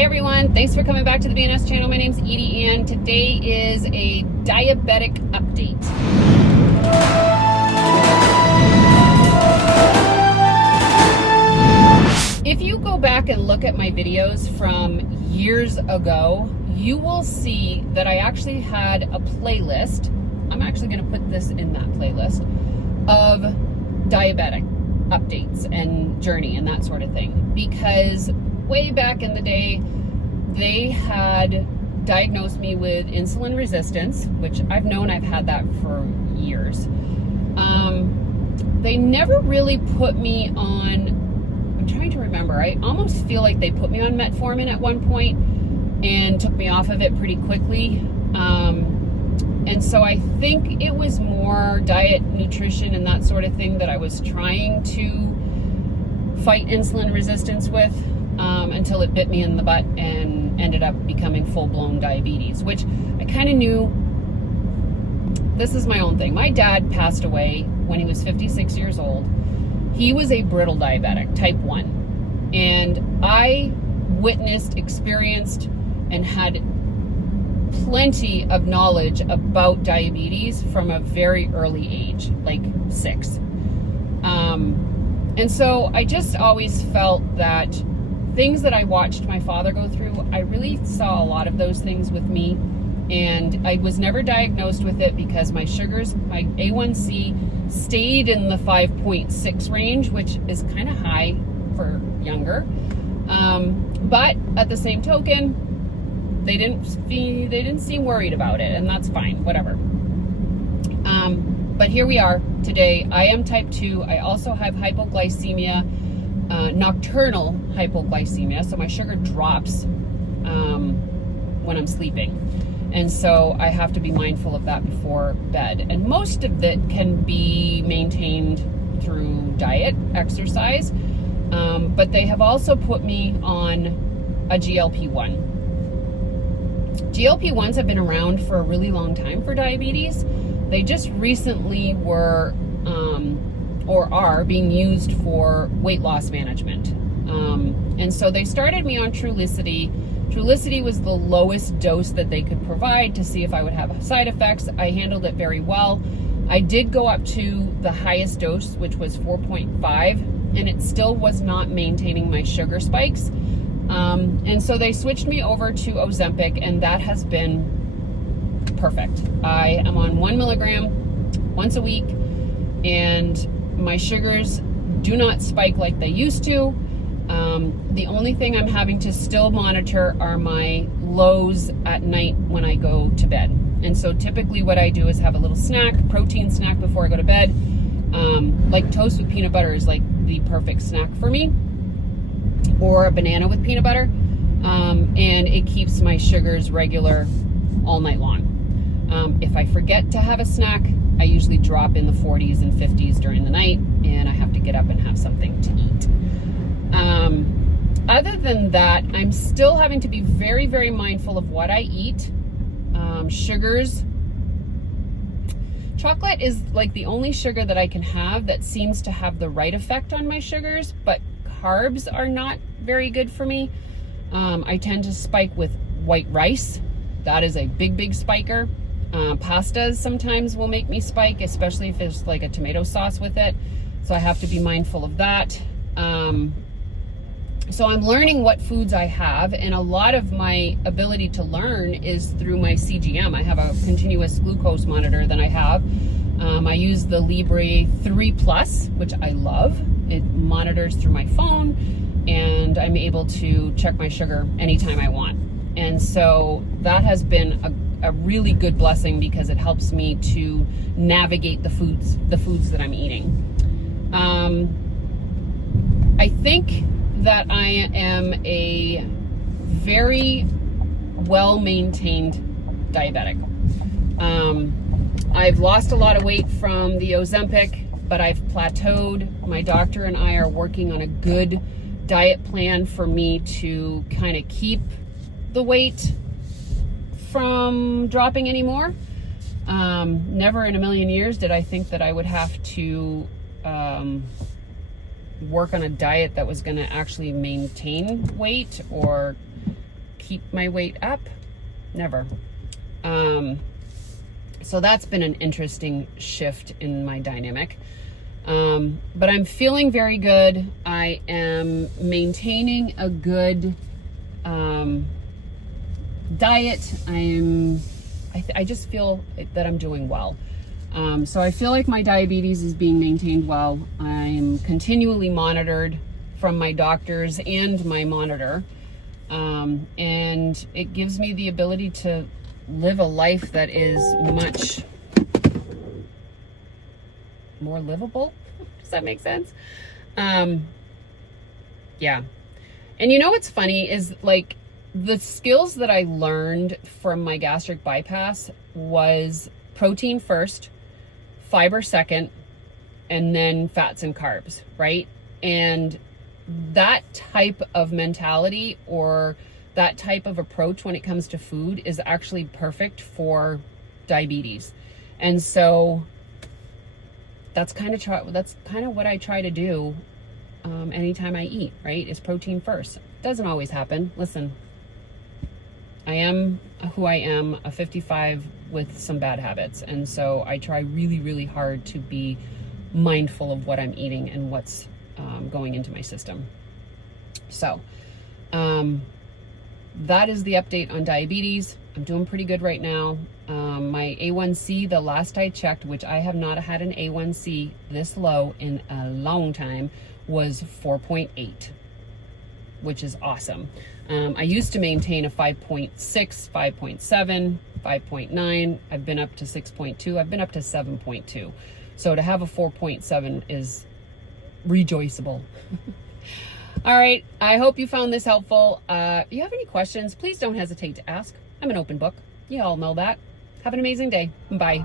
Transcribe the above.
Hey everyone, thanks for coming back to the BNS channel. My name's Edie and today is a diabetic update. If you go back and look at you from years ago, you will see that I actually had a playlist. I'm actually going to put this in that playlist of diabetic updates and journey and that sort of thing, because way back in the day, they had diagnosed me with insulin resistance, which I've known I've had that for years. They never really put me on, I'm trying to remember, I almost feel like they put me on metformin at one point and took me off of it pretty quickly. And so I think it was more diet, nutrition, and that sort of thing that I was trying to fight insulin resistance with. Until it bit me in the butt and ended up becoming full-blown diabetes, which I kind of knew. This is my own thing. My dad passed away when he was 56 years old. He was a brittle diabetic, type 1. And I witnessed, experienced, and had plenty of knowledge about diabetes from a very early age, like 6. And so I just always felt that things that I watched my father go through, I really saw a lot of those things with me, and I was never diagnosed with it because my sugars, my A1C stayed in the 5.6 range, which is kind of high for younger. But at the same token, they didn't seem worried about it, and that's fine, whatever. But here we are today. I am type 2. I also have hypoglycemia. Nocturnal hypoglycemia, so my sugar drops when I'm sleeping, and so I have to be mindful of that before bed, and most of it can be maintained through diet, exercise, but they have also put me on a GLP-1. GLP-1s have been around for a really long time for diabetes. They just recently were or are being used for weight loss management. And so they started me on Trulicity. Trulicity was the lowest dose that they could provide to see if I would have side effects. I handled it very well. I did go up to the highest dose, which was 4.5, and it still was not maintaining my sugar spikes. And so they switched me over to Ozempic, and that has been perfect. I am on 1 milligram once a week, and my sugars do not spike like they used to. The only thing I'm having to still monitor are my lows at night when I go to bed. And so typically what I do is have a little snack, protein snack before I go to bed. Like toast with peanut butter is like the perfect snack for me, or a banana with peanut butter. And it keeps my sugars regular all night long. If I forget to have a snack, I usually drop in the 40s and 50s during the night, and I have to get up and have something to eat. Other than that, I'm still having to be very, very mindful of what I eat. Sugars. Chocolate is like the only sugar that I can have that seems to have the right effect on my sugars, but carbs are not very good for me. I tend to spike with white rice. That is a big, big spiker. Pastas sometimes will make me spike, especially if there's like a tomato sauce with it. So I have to be mindful of that. So I'm learning what foods I have, and a lot of my ability to learn is through my CGM. I have a continuous glucose monitor that I have. I use the Libre 3 Plus, which I love. It monitors through my phone, and I'm able to check my sugar anytime I want. And so that has been a really good blessing because it helps me to navigate the foods that I'm eating. I think that I am a very well-maintained diabetic. I've lost a lot of weight from the Ozempic, but I've plateaued. My doctor and I are working on a good diet plan for me to kind of keep the weight from dropping anymore. Never in a million years did I think that I would have to work on a diet that was going to actually maintain weight or keep my weight up? Never. So that's been an interesting shift in my dynamic. But I'm feeling very good. I am maintaining a good diet. I just feel that I'm doing well. So I feel like my diabetes is being maintained well. I'm continually monitored from my doctors and my monitor. And it gives me the ability to live a life that is much more livable. Does that make sense? Yeah. And you know what's funny is, like, the skills that I learned from my gastric bypass was protein first, fiber second, and then fats and carbs, right? And that type of mentality, or that type of approach when it comes to food, is actually perfect for diabetes. And so that's kind of what I try to do anytime I eat, right? Is protein first. Doesn't always happen. Listen, I am who I am, a 55 with some bad habits. And so I try really, really hard to be mindful of what I'm eating and what's going into my system. So that is the update on diabetes. I'm doing pretty good right now. My A1C, the last I checked, which I have not had an A1C this low in a long time, was 4.8, which is awesome. I used to maintain a 5.6, 5.7, 5.9. I've been up to 6.2. I've been up to 7.2. So to have a 4.7 is rejoiceable. All right. I hope you found this helpful. If you have any questions, please don't hesitate to ask. I'm an open book. You all know that. Have an amazing day. Bye.